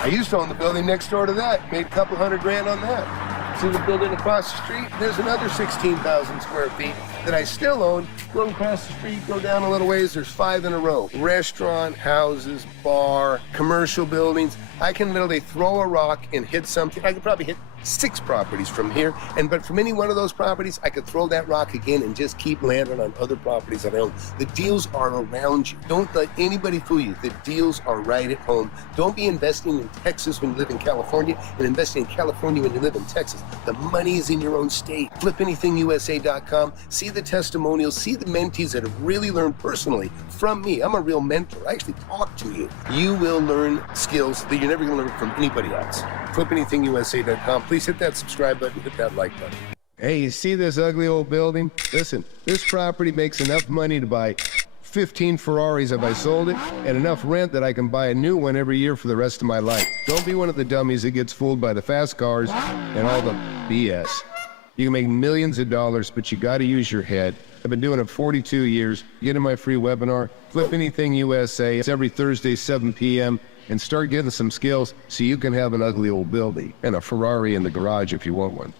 I used to own the building next door to that. Made a couple $100 grand on that. See the building across the street? There's another 16,000 square feet that I still own. Go across the street, go down a little ways, there's 5 in a row. Restaurant, houses, bar, commercial buildings. I can literally throw a rock and hit something. I could probably hit 6 properties from here, but from any one of those properties, I could throw that rock again and just keep landing on other properties that I own. The deals are around you. Don't let anybody fool you. The deals are right at home. Don't be investing in Texas when you live in California and investing in California when you live in Texas. The money is in your own state. FlipAnythingUSA.com. See the testimonials, see the mentees that have really learned personally from me. I'm a real mentor. I actually talk to you. You will learn skills that you're never going to learn from anybody else. FlipAnythingUSA.com. Please hit that subscribe button, hit that like button. Hey, you see this ugly old building? Listen, this property makes enough money to buy 15 Ferraris if I sold it, and enough rent that I can buy a new one every year for the rest of my life. Don't be one of the dummies that gets fooled by the fast cars and all the BS. You can make millions of dollars, but you got to use your head. I've been doing it 42 years. Get in my free webinar, Flip Anything USA. It's every Thursday, 7 p.m. And start getting some skills so you can have an ugly old building and a Ferrari in the garage if you want one.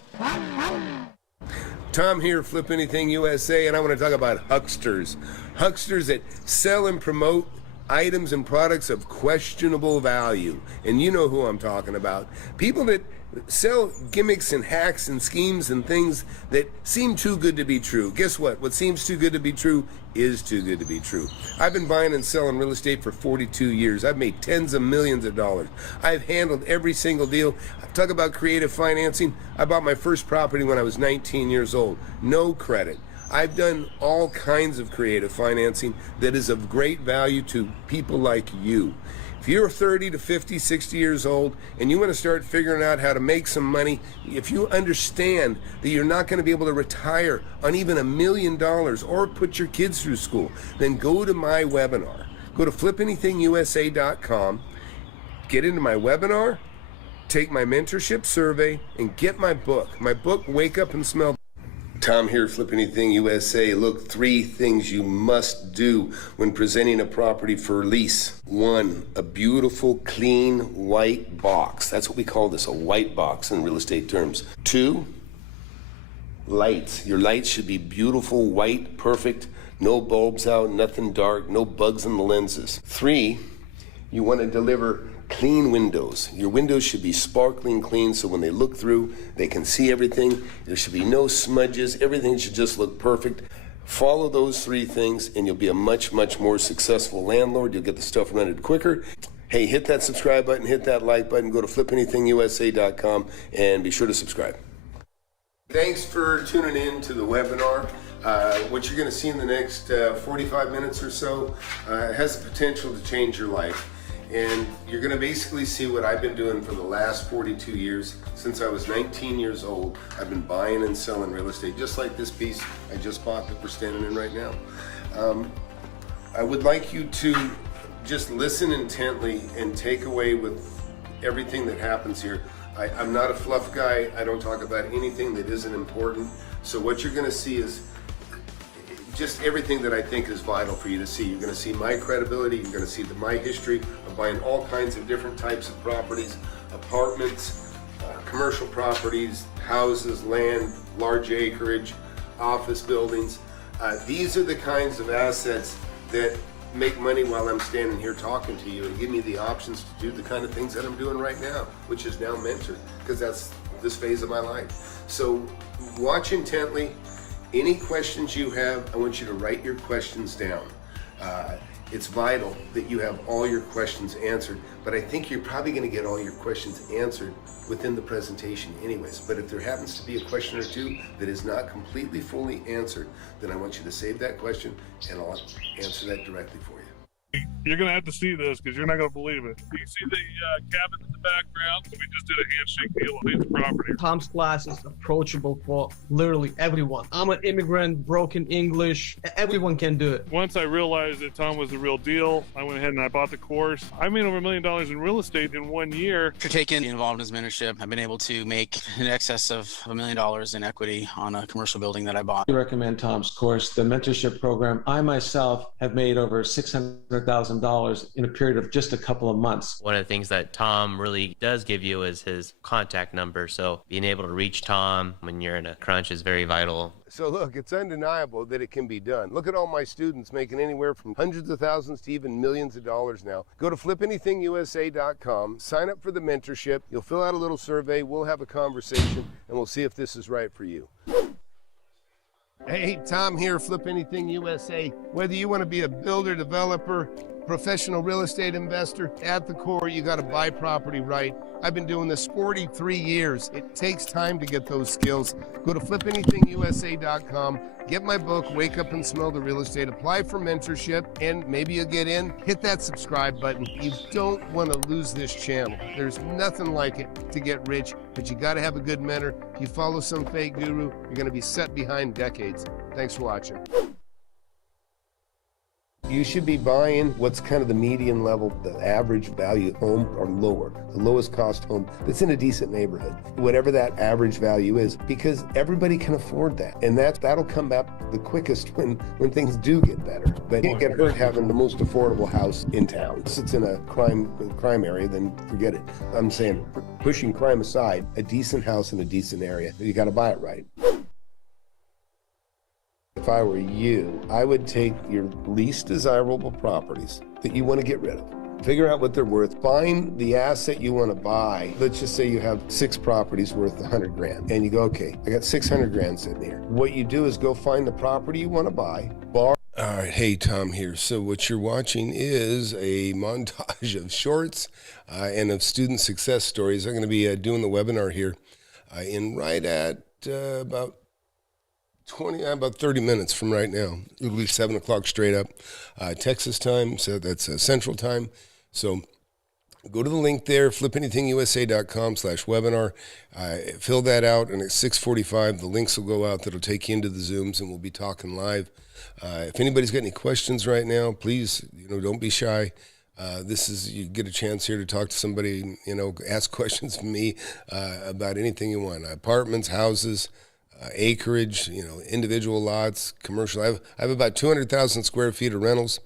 Tom here, Flip Anything USA, and I want to talk about hucksters. Hucksters that sell and promote items and products of questionable value. And you know who I'm talking about. People that sell gimmicks and hacks and schemes and things that seem too good to be true. Guess what? What seems too good to be true is too good to be true. I've been buying and selling real estate for 42 years. I've made tens of millions of dollars. I've handled every single deal. Talk about creative financing. I bought my first property when I was 19 years old. No credit. I've done all kinds of creative financing that is of great value to people like you. If you're 30 to 50, 60 years old and you want to start figuring out how to make some money, if you understand that you're not going to be able to retire on even $1 million or put your kids through school, then go to my webinar. Go to flipanythingusa.com, get into my webinar, take my mentorship survey, and get my book. My book, Wake Up and Smell. Tom here, Flip Anything USA. Look, 3 things you must do when presenting a property for lease. 1, a beautiful, clean, white box. That's what we call this, a white box in real estate terms. 2, lights. Your lights should be beautiful, white, perfect, no bulbs out, nothing dark, no bugs in the lenses. 3, you want to deliver clean windows. Your windows should be sparkling clean so when they look through, they can see everything. There should be no smudges. Everything should just look perfect. Follow those 3 things and you'll be a much, much more successful landlord. You'll get the stuff rented quicker. Hey, hit that subscribe button, hit that like button, go to flipanythingusa.com and be sure to subscribe. Thanks for tuning in to the webinar. What you're going to see in the next 45 minutes or so has the potential to change your life. And you're going to basically see what I've been doing for the last 42 years. Since I was 19 years old, I've been buying and selling real estate, just like this piece I just bought that we're standing in right now. I would like you to just listen intently and take away with everything that happens here. I'm not a fluff guy. I don't talk about anything that isn't important. So what you're going to see is just everything that I think is vital for you to see. You're going to see my credibility. You're going to see my history of buying all kinds of different types of properties, apartments, commercial properties, houses, land, large acreage, office buildings. These are the kinds of assets that make money while I'm standing here talking to you and give me the options to do the kind of things that I'm doing right now, which is now mentored, because that's this phase of my life. So watch intently. Any questions you have, I want you to write your questions down. It's vital that you have all your questions answered, but I think you're probably going to get all your questions answered within the presentation anyways. But if there happens to be a question or two that is not completely fully answered, then I want you to save that question and I'll answer that directly for you. You're going to have to see this because you're not going to believe it. You see the cabin in the background? We just did a handshake deal on the property. Tom's class is approachable for literally everyone. I'm an immigrant, broken English. Everyone can do it. Once I realized that Tom was the real deal, I went ahead and I bought the course. I made over $1 million in real estate in 1 year. After being involved in his mentorship, I've been able to make in excess of $1 million in equity on a commercial building that I bought. I recommend Tom's course, the mentorship program. I myself have made over $600,000 in a period of just a couple of months. One of the things that Tom really does give you is his contact number. So being able to reach Tom when you're in a crunch is very vital. So look, it's undeniable that it can be done. Look at all my students making anywhere from hundreds of thousands to even millions of dollars now. Go to flipanythingusa.com, sign up for the mentorship. You'll fill out a little survey. We'll have a conversation and we'll see if this is right for you. Hey, Tom here, Flip Anything USA. Whether you want to be a builder, developer, professional real estate investor, at the core, you got to buy property right. I've been doing this 43 years. It takes time to get those skills. Go to flipanythingusa.com, get my book, Wake Up and Smell the Real Estate, apply for mentorship, and maybe you'll get in. Hit that subscribe button. You don't want to lose this channel. There's nothing like it to get rich, but you got to have a good mentor. If you follow some fake guru, you're going to be set behind decades. Thanks for watching. You should be buying what's kind of the median level, the average value home or lower, the lowest cost home that's in a decent neighborhood, whatever that average value is, because everybody can afford that. And that'll come back the quickest when things do get better. But you can't get hurt having the most affordable house in town. If it's in a crime area, then forget it. I'm saying, pushing crime aside, a decent house in a decent area, you got to buy it right. If I were you, I would take your least desirable properties that you want to get rid of. Figure out what they're worth. Find the asset you want to buy. Let's just say you have 6 properties worth $100,000. And you go, okay, I got $600,000 sitting here. What you do is go find the property you want to buy. All right, hey, Tom here. So what you're watching is a montage of shorts and of student success stories. I'm going to be doing the webinar here in right at about 30 minutes from right now. It'll be 7 o'clock straight up Texas time, so that's Central time. So go to the link there, flipanythingusa.com/webinar. Fill that out, and at 6:45, the links will go out that'll take you into the Zooms, and we'll be talking live. If anybody's got any questions right now, please, don't be shy. You get a chance here to talk to somebody, ask questions from me about anything you want. Apartments, houses, acreage, individual lots, commercial. I have about 200,000 square feet of rentals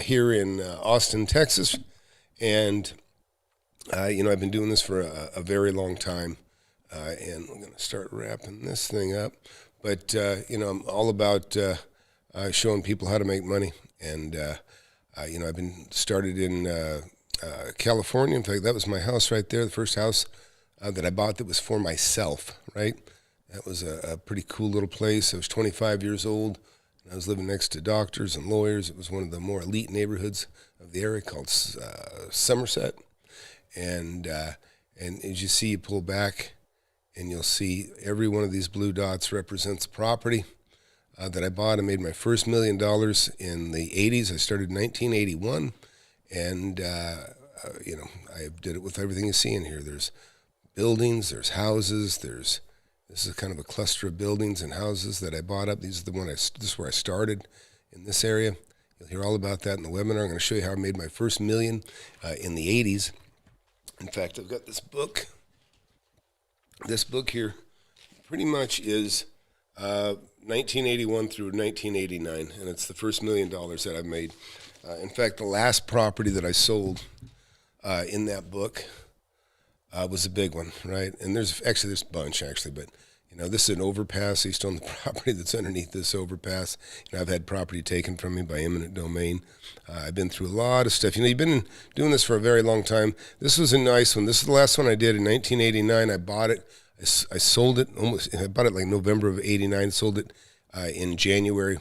here in Austin, Texas. And, I've been doing this for a very long time. And we're going to start wrapping this thing up. But, I'm all about showing people how to make money. And, I've been started in California. In fact, that was my house right there, the first house that I bought that was for myself, right? That was a pretty cool little place. I was 25 years old. I was living next to doctors and lawyers. It was one of the more elite neighborhoods of the area called Somerset. And as you see, you pull back, and you'll see every one of these blue dots represents a property that I bought. I made my first $1 million in the 80s. I started in 1981, and I did it with everything you see in here. There's buildings, there's houses, this is kind of a cluster of buildings and houses that I bought up. This is where I started in this area. You'll hear all about that in the webinar. I'm going to show you how I made my first $1 million in the 80s. In fact, I've got this book. This book here pretty much is 1981 through 1989, and it's the first $1 million that I've made. In fact, the last property that I sold in that book was a big one, right? And there's a bunch, actually, but this is an overpass. I used to own the property that's underneath this overpass. I've had property taken from me by eminent domain. I've been through a lot of stuff. You've been doing this for a very long time. This was a nice one. This is the last one I did in 1989. I bought it. I sold it I bought it like November of 89, sold it in January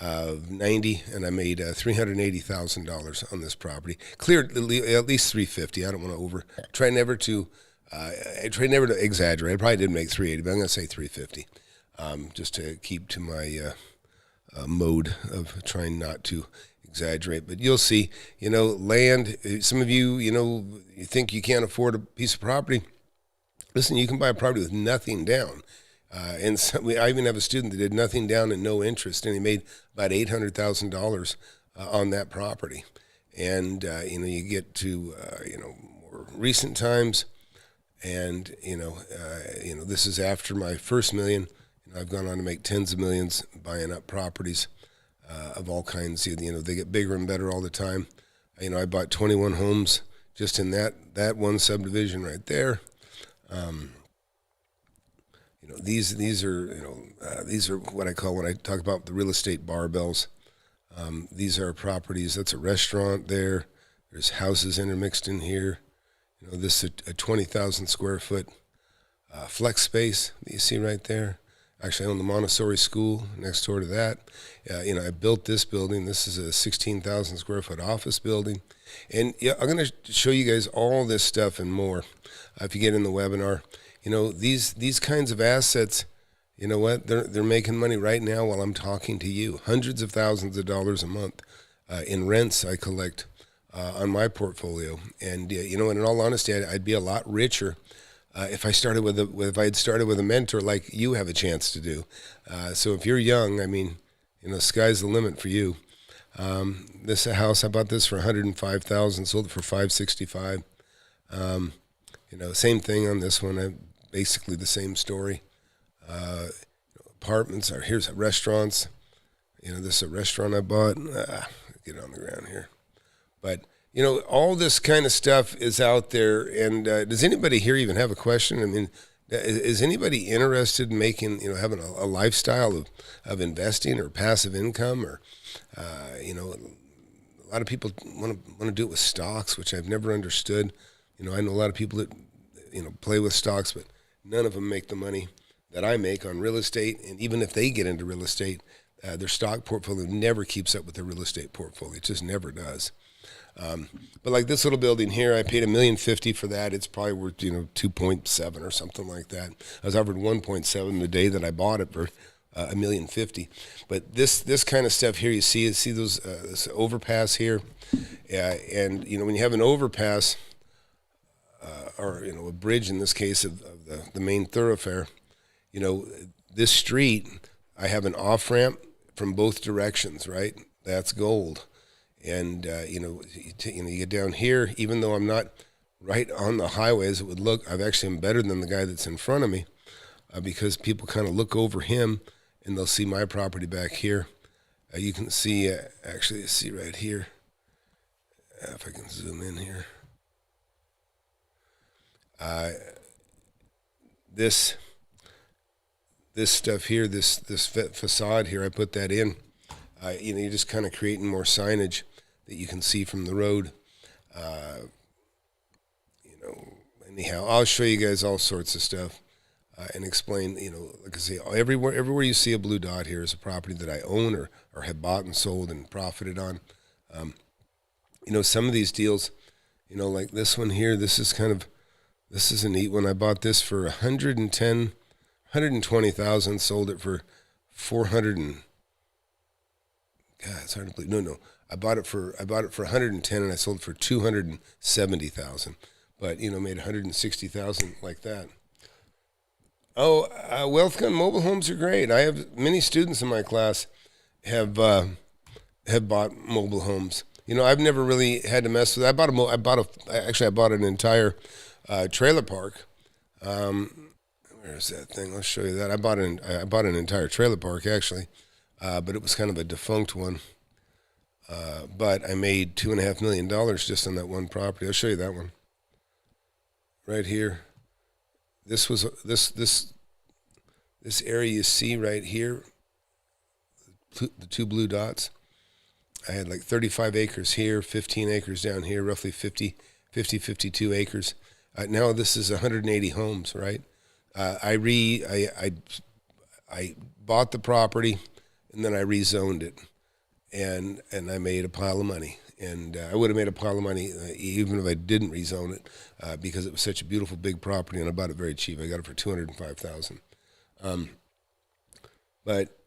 of 90, and I made $380,000 on this property. Cleared at least $350. I don't want to I try never to exaggerate. I probably did make $380, but I'm going to say $350, just to keep to my mode of trying not to exaggerate. But you'll see, land. Some of you, you think you can't afford a piece of property. Listen, you can buy a property with nothing down. And I even have a student that did nothing down and no interest, and he made about $800,000 on that property. And you get to more recent times, and this is after my first $1 million. I've gone on to make tens of millions buying up properties of all kinds. They get bigger and better all the time. I bought 21 homes just in that one subdivision right there. These are what I call, when I talk about the real estate barbells. These are properties. That's a restaurant there. There's houses intermixed in here. This is a 20,000 square foot flex space that you see right there. Actually, I own the Montessori school next door to that. I built this building. This is a 16,000 square foot office building. And I'm going to show you guys all this stuff and more if you get in the webinar. These kinds of assets, you know what? They're making money right now while I'm talking to you. Hundreds of thousands of dollars a month in rents I collect on my portfolio. And and in all honesty, I'd be a lot richer if I had started with a mentor like you have a chance to do. So if you're young, sky's the limit for you. This house, I bought this for $105,000, sold it for $565. Same thing on this one. Basically the same story. Apartments here's restaurants. This is a restaurant I bought. Get on the ground here. But, all this kind of stuff is out there. And does anybody here even have a question? Is anybody interested in making, having a lifestyle of investing or passive income? Or, a lot of people want to do it with stocks, which I've never understood. I know a lot of people that, play with stocks, but none of them make the money that I make on real estate. And even if they get into real estate, their stock portfolio never keeps up with their real estate portfolio. It just never does. But like this little building here, I paid $1.05 million for that. It's probably worth, 2.7 or something like that. I was offered 1.7 the day that I bought it for $1.05 million. But this kind of stuff here, you see those this overpass here, and when you have an overpass, or a bridge in this case of the main thoroughfare, this street, I have an off ramp from both directions, right? That's gold. And you get down here, even though I'm not right on the highway as it would look, I'm better than the guy that's in front of me, because people kind of look over him and they'll see my property back here. You can see, you see right here, if I can zoom in here. This stuff here, this facade here, I put that in. You're just kind of creating more signage that you can see from the road. Anyhow, I'll show you guys all sorts of stuff and explain, like I say, everywhere you see a blue dot here is a property that I own or have bought and sold and profited on. Some of these deals, like this one here, this is a neat one. I bought this for $120,000, sold it for $400 God, it's hard to believe. No. I bought it for $110,000 and I sold it for $270,000. But made $160,000 like that. Oh, WealthGun mobile homes are great. I have many students in my class have bought mobile homes. I've never really had to mess with it. I bought an entire trailer park. Where's that thing? I'll show you that. I bought an entire trailer park actually, but it was kind of a defunct one. But I made $2.5 million just on that one property. I'll show you that one. Right here, this area you see right here, the two blue dots. I had like 35 acres here, 15 acres down here, roughly 52 acres. Now this is 180 homes, right? I bought the property and then I rezoned it, and I made a pile of money. And I would have made a pile of money even if I didn't rezone it because it was such a beautiful big property, and I bought it very cheap. I got it for $205,000. But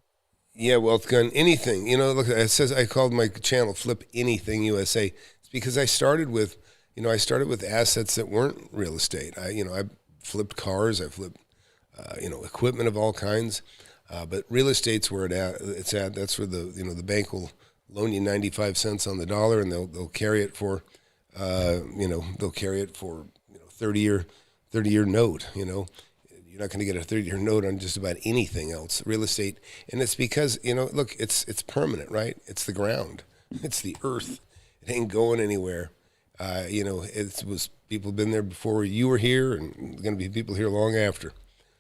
yeah, WealthGun, anything. Look, it says I called my channel "Flip Anything USA." It's because I started with assets that weren't real estate. I flipped cars, I flipped equipment of all kinds, but real estate's where it's at. That's where the bank will loan you 95 cents on the dollar, and they'll carry it for, 30-year note. You're not going to get a 30-year note on just about anything else. Real estate, and it's because look, it's permanent, right? It's the ground, it's the earth. It ain't going anywhere. It was people have been there before you were here, and going to be people here long after.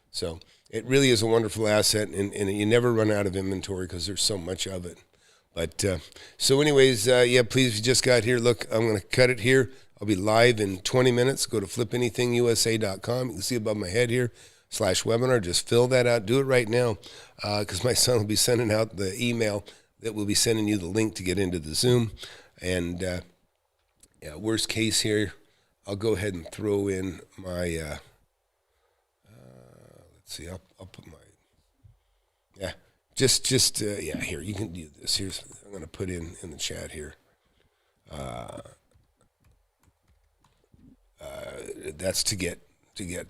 So it really is a wonderful asset, and you never run out of inventory because there's so much of it. But so anyways, please, if you just got here, look, I'm going to cut it here. I'll be live in 20 minutes. Go to flipanythingusa.com. You can see above my head here, /webinar. Just fill that out. Do it right now because my son will be sending out the email that will be sending you the link to get into the Zoom. And worst case here, I'll go ahead and throw in my, let's see, I'll put my, here, you can do this. Here's, I'm going to put in the chat here. That's to get a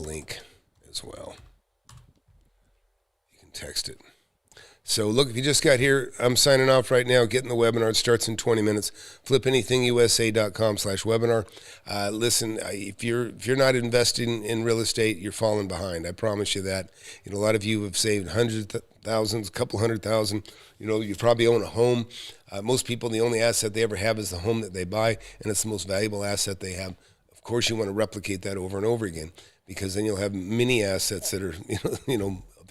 link as well. You can text it. So look, if you just got here, I'm signing off right now, getting the webinar. It starts in 20 minutes. flipanythingusa.com/webinar. Listen, if you're not investing in real estate, you're falling behind. I promise you that. A lot of you have saved hundreds of thousands, a couple $100,000. You probably own a home. Most people, the only asset they ever have is the home that they buy, and it's the most valuable asset they have. Of course, you want to replicate that over and over again, because then you'll have many assets that are, of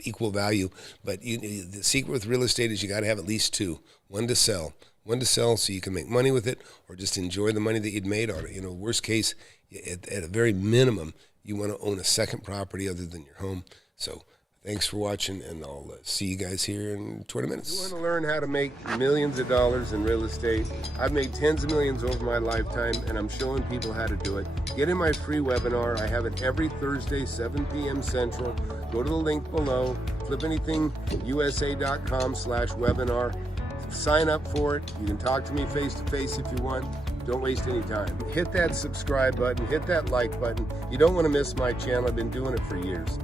equal value. But the secret with real estate is you got to have at least two. One to sell so you can make money with it, or just enjoy the money that you'd made on it. Worst case, at a very minimum, you want to own a second property other than your home. So thanks for watching, and I'll see you guys here in 20 minutes. You want to learn how to make millions of dollars in real estate? I've made tens of millions over my lifetime, and I'm showing people how to do it. Get in my free webinar. I have it every Thursday, 7 p.m. Central. Go to the link below, flipanythingusa.com/webinar. Sign up for it. You can talk to me face-to-face if you want. Don't waste any time. Hit that subscribe button. Hit that like button. You don't want to miss my channel. I've been doing it for years.